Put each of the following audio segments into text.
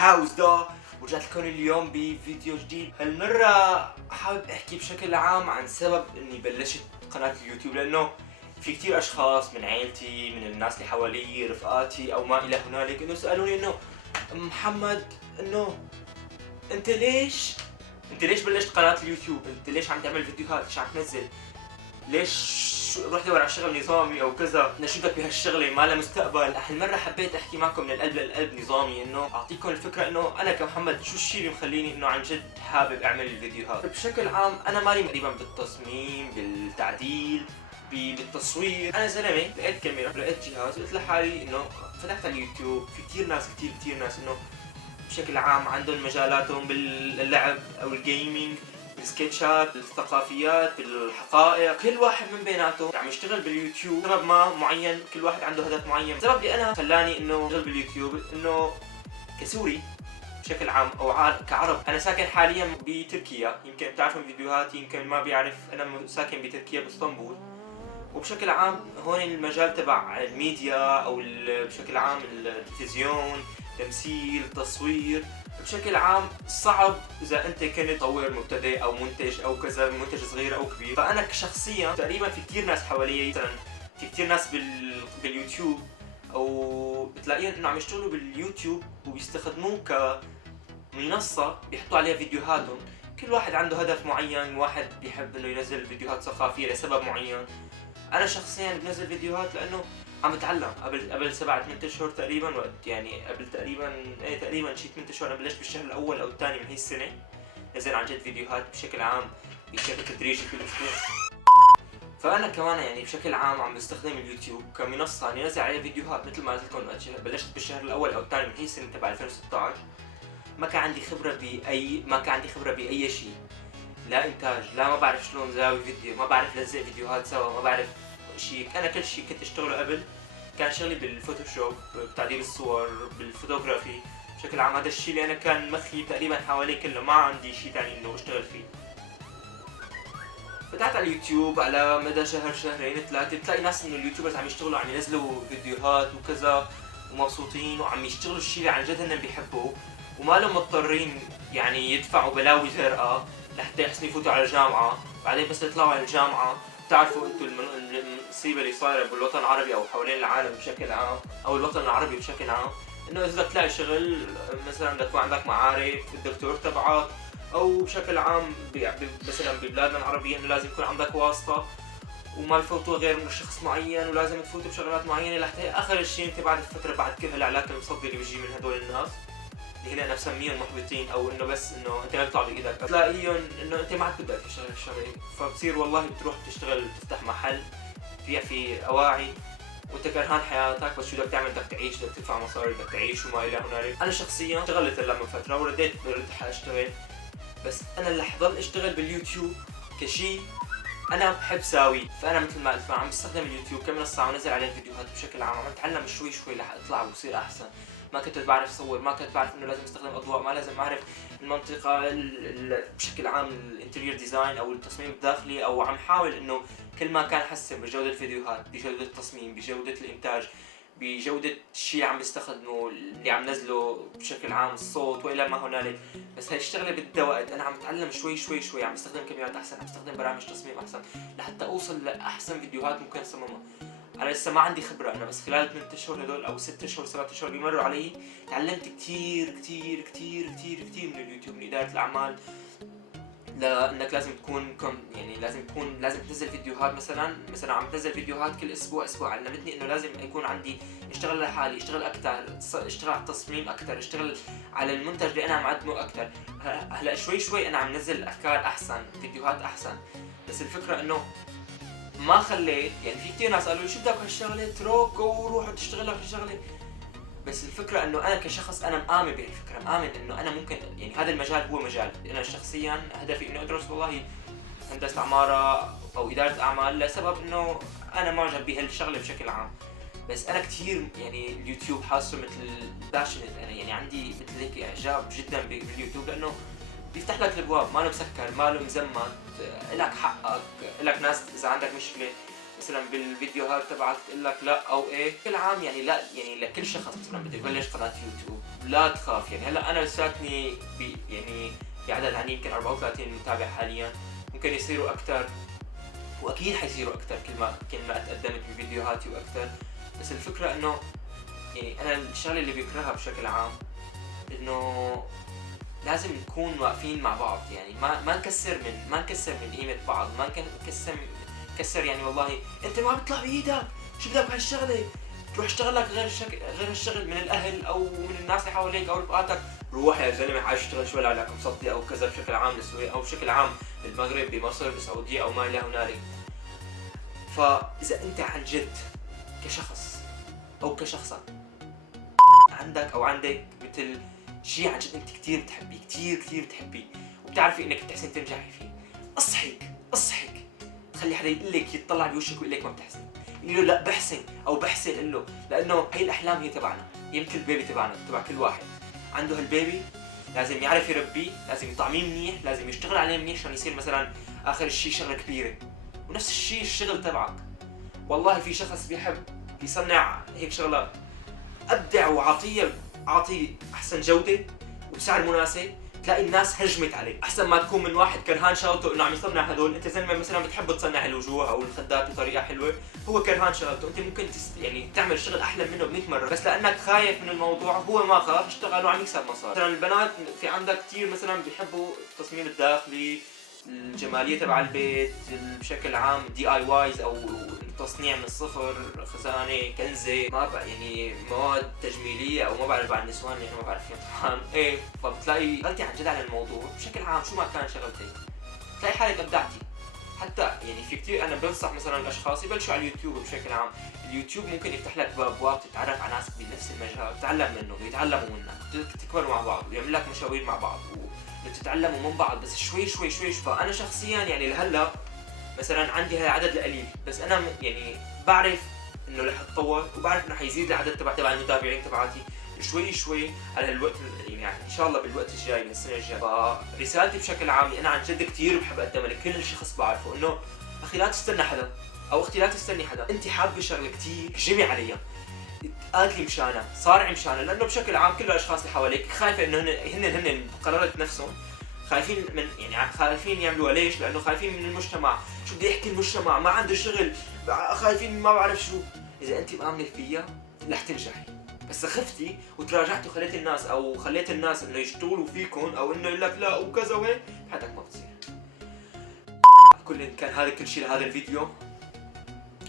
هاوس ده، ورجعت لكم اليوم بفيديو جديد. هالمرة حابب احكي بشكل عام عن سبب اني بلشت قناة اليوتيوب، لانه في كثير اشخاص من عائلتي، من الناس اللي حوالي، رفقاتي او ما الى هنالك، انه سالوني انه محمد، انه انت ليش بلشت قناة اليوتيوب؟ انت ليش عم تعمل فيديوهات؟ ليش عم تنزل؟ ليش روح دور على شغل نظامي او كذا؟ نشدك بهالشغله ما لها مستقبل. هالمره حبيت احكي معكم من القلب للقلب نظامي، انه اعطيكم الفكره انه انا كمحمد شو الشيء اللي مخليني انه عن جد حابب اعمل الفيديوهات. بشكل عام انا مالي تقريبا بالتصميم، بالتعديل، بالتصوير. انا زلمه لقيت كاميرا، لقيت جهاز، قلت لحالي انه فتحت على اليوتيوب. في كثير ناس كثير ناس انه بشكل عام عندهم مجالاتهم باللعب او الجيمنج، بالسكتشات، بالثقافيات، بالحقائق. كل واحد من بيناتهم عم يشتغل باليوتيوب سبب ما معين، كل واحد عنده هدف معين. السبب اللي انا خلاني انه اشتغل باليوتيوب انه كسوري بشكل عام او كعرب. انا ساكن حاليا بتركيا، يمكن بتعرفوا فيديوهاتي، يمكن ما بيعرف، انا ساكن بتركيا باسطنبول. وبشكل عام هون المجال تبع الميديا او بشكل عام التلفزيون، تمثيل، تصوير، بشكل عام صعب اذا انت كنت مطور مبتدئ او منتج او كذا، منتج صغير او كبير. فانا شخصيا تقريبا في كثير ناس حوالي، مثلا في كثير ناس باليوتيوب او بتلاقيهم انه عم يشتغلوا باليوتيوب وبيستخدموه كمنصه بيحطوا عليها فيديوهاتهم. كل واحد عنده هدف معين، واحد بيحب انه ينزل فيديوهات ثقافيه لسبب معين. انا شخصيا بنزل فيديوهات لانه عم بتعلم. قبل 7-8 اشهر تقريبا، وقت يعني قبل تقريبا شي 8 اشهر، انا بلشت بالشهر الاول او الثاني من هي السنه نزل عن جد فيديوهات بشكل عام بشكل تدريجي كل اسبوع. فانا كمان يعني بشكل عام عم بستخدم اليوتيوب كمنصه اني انزل عليها فيديوهات. مثل ما قلت لكم بلشت بالشهر الاول او الثاني من هي السنه تبع 2016. ما كان عندي خبره باي شيء، لا انتاج، لا ما بعرف شلون زاوي فيديو، ما بعرف لزق فيديوهات سوا، ما بعرف شيء. انا كل شيء كنت اشتغله قبل كان شغلي بالفوتوشوب، بتعديل الصور، بالفوتوغرافي بشكل عام. هذا الشيء اللي انا كان مخي تقريبا حواليه كله، ما عندي شيء ثاني انه اشتغل فيه. فتحت على اليوتيوب على مدى شهر شهرين 3 بتلاقي ناس انه اليوتيوبرز عم يشتغلوا، عم ينزلوا فيديوهات وكذا ومبسوطين وعم يشتغلوا الشيء اللي عن جد هن بيحبوه، وما لهم مضطرين يعني يدفعوا بلاوي زرقاء لحتى يحسنوا يفوتوا على الجامعه. بعدين بس يطلعوا على الجامعه بتعرفوا انتم المصيبه اللي صايره بالوطن العربي او حوالين العالم بشكل عام او الوطن العربي بشكل عام، انه اذا بدك تلاقي شغل مثلا بدك يكون عندك معارف، الدكتور تبعك، او بشكل عام مثلا ببلادنا العربيه انه لازم يكون عندك واسطه وما يفوتوا غير من شخص معين، ولازم تفوت بشغلات معينه لحتى اخر الشيء انت بعد فتره، بعد كل هالعلاقه المصدي اللي بيجي من هدول الناس اللي هنا انا بسميهم محبطين، او انه بس انه انت ما بيطلع بايدك، تلاقيهم انه انت ما عاد بدك تشتغل الشغله. فبصير والله بتروح تشتغل، تفتح محل تبيع فيه اواعي وانت كرهان حياتك، بس شو بدك تعمل؟ بدك تعيش، بدك تدفع مصاري، بدك تعيش وما الى هنالك. انا شخصيا اشتغلت هلا من فتره ورديت اشتغل، بس انا اللي حضل اشتغل باليوتيوب كشيء انا بحب ساوي. فانا مثل ما قلت عم بستخدم اليوتيوب كمنصه، عم نزل عليه فيديوهات بشكل عام، عم بتعلم شوي لح اطلع وصير احسن. ما كنت بعرف اصور، ما كنت بعرف انه لازم استخدم اضواء، ما لازم اعرف المنطقه بشكل عام الانتريور ديزاين او التصميم الداخلي، او عم حاول انه كل ما كان احسن بجوده الفيديوهات، بجوده التصميم، بجوده الانتاج، بجودة الشيء اللي عم بستخدمه، اللي عم نزله بشكل عام، الصوت والى ما هنالك. بس هاي الشغله بدها وقت. انا عم بتعلم شوي عم بستخدم كاميرات احسن، عم بستخدم برامج تصميم احسن لحتى اوصل لاحسن فيديوهات ممكن اصممها. انا لسه ما عندي خبره، انا بس خلال 8 اشهر هدول او 6 اشهر 7 اشهر اللي مروا علي تعلمت كثير من اليوتيوب، من اداره الاعمال، لانك لازم تكون يعني لازم تنزل فيديوهات. مثلا عم تنزل فيديوهات كل اسبوع. علمتني انه لازم يكون عندي اشتغل لحالي، اشتغل اكثر، اشتغل على التصميم اكثر، اشتغل على المنتج اللي انا عم اقدمه اكثر. هلا شوي انا عم نزل افكار احسن، فيديوهات احسن. بس الفكره انه ما خليت، يعني في كثير ناس قالوا لي شو بدك هالشغله، اترك وروح وتشتغل لك هالشغله. بس الفكرة انه انا كشخص انا مآمن بهالفكرة، مآمن انه انا ممكن، يعني هذا المجال هو مجال. انا شخصيا هدفي انه ادرس والله هندسة عمارة او ادارة اعمال لسبب انه انا معجب بهالشغلة بشكل عام. بس انا كثير يعني اليوتيوب حاسه مثل باشنت، انا يعني عندي مثل هيك اعجاب جدا باليوتيوب، لانه بيفتح لك الابواب، ما له مسكر، ما له مزمت، لك حقك، لك ناس اذا عندك مشكلة مثلا بالفيديوهات تبعك تقول لك لا او ايه. بشكل عام يعني لا، يعني لكل شخص مثلا بده يبلش قناه يوتيوب لا تخاف. يعني هلا انا لساتني يعني بعدد عني يمكن 34 متابع حاليا، ممكن يصيروا اكثر، واكيد حيصيروا اكثر كل ما اتقدمت بفيديوهاتي واكثر. بس الفكره انه يعني انا الشغله اللي بكرهها بشكل عام انه لازم نكون واقفين مع بعض. يعني ما نكسر من قيمه بعض، ما نكسر يعني والله انت ما بيطلع بايدك، شو بدك بهالشغله، تروح اشتغل لك غير الشغل من الاهل او من الناس اللي حواليك او رفقاتك. روح يا زلمه عايز اشتغل شوي لك مصدي او كذا بشكل عام للسويد او بشكل عام بالمغرب بمصر بالسعوديه او ما الى هنالك. فاذا انت عن جد كشخص او كشخصة عندك مثل شيء عن جد انت كثير بتحبيه كثير بتحبيه وبتعرفي انك بتحسن تنجحي فيه، اصحك خلي حدا يقول لك يطلع بوشك ويقول لك ما بتحسن، يقول له لا بحسن او بحسن له، لانه هي الاحلام هي تبعنا، هي مثل البيبي تبعنا تبع كل واحد. عنده هالبيبي لازم يعرف يربيه، لازم يطعميه منيح، لازم يشتغل عليه منيح عشان يصير مثلا اخر الشيء شغله كبيره. ونفس الشيء الشغل تبعك، والله في شخص بيحب يصنع هيك شغله ابدع وعطيه اعطي احسن جوده وبسعر مناسب، تلاقي الناس هجمت عليه احسن ما تكون من واحد كرهان شغلته انه عم يصنع هدول. انت زلمه مثلا بتحب تصنع الوجوه او الخدات بطريقه حلوه، هو كرهان شغلته، انت ممكن يعني تعمل شغل احلى منه ب100 مره، بس لانك خايف من الموضوع هو ما خاف اشتغل وعم يكسب مصاري. مثلا البنات في عندك كثير مثلا بيحبوا التصميم الداخلي، الجماليه تبع البيت بشكل عام، DIYs او تصنيع من الصفر، خزانه، كنزه، ما يعني مواد تجميليه او ما بعرف عن النسوان يعني ما بعرف فيهم طبعا ايه. فبتلاقي غلطي عن جد على الموضوع بشكل عام شو ما كان شغلتك تلاقي حالك ابدعتي. حتى يعني في كثير انا بنصح مثلا الاشخاص يبلشوا على اليوتيوب بشكل عام، اليوتيوب ممكن يفتح لك ابواب تتعرف على ناس بنفس المجال، تتعلم منه ويتعلموا منك، تكبروا مع بعض ويعمل لك مشاوير مع بعض وتتعلموا من بعض، بس شوي. فانا شخصيا يعني لهلا مثلا عندي هالعدد القليل، بس انا يعني بعرف انه رح اتطور وبعرف انه حيزيد العدد تبع المتابعين تبعاتي شوي على الوقت، يعني ان شاء الله بالوقت الجاي بالسنه الجايه. فرسالتي بشكل عام انا عن جد كثير بحب اقدمها لكل شخص بعرفه، انه اخي لا تستنى حدا او اختي لا تستني حدا، انت حابه شغله كثير اهجمي عليها، قاتلي مشانها، صارعي مشانها، لانه بشكل عام كل الاشخاص اللي حواليك خايفه انه هن قررت نفسهم، خايفين من يعني خايفين يعملوها. ليش؟ لانه خايفين من المجتمع، شو بدي احكي المجتمع ما عنده شغل، خايفين ما بعرف شو. اذا انت مآمنه فيها رح تنجحي، بس خفتي وتراجعتي وخليت الناس انه يشتغلوا فيكم او انه يقول لك لا وكذا وهيك، حياتك ما بتصير. كان هذا كل شيء لهذا الفيديو،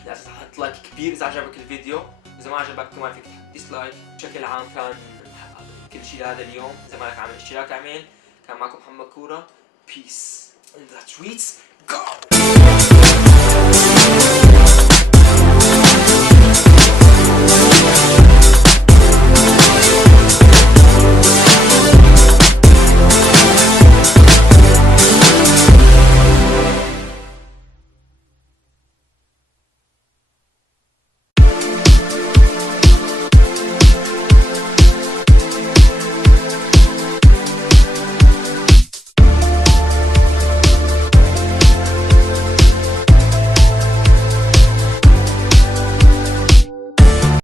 لازم تحط لايك كبير اذا عجبك الفيديو، اذا ما عجبك كمان فيك تحط ديسلايك. بشكل عام كان كل شيء لهذا اليوم، اذا ما لك عامل اشتراك اعمل. كان معكم محمد كورة، peace in the streets go.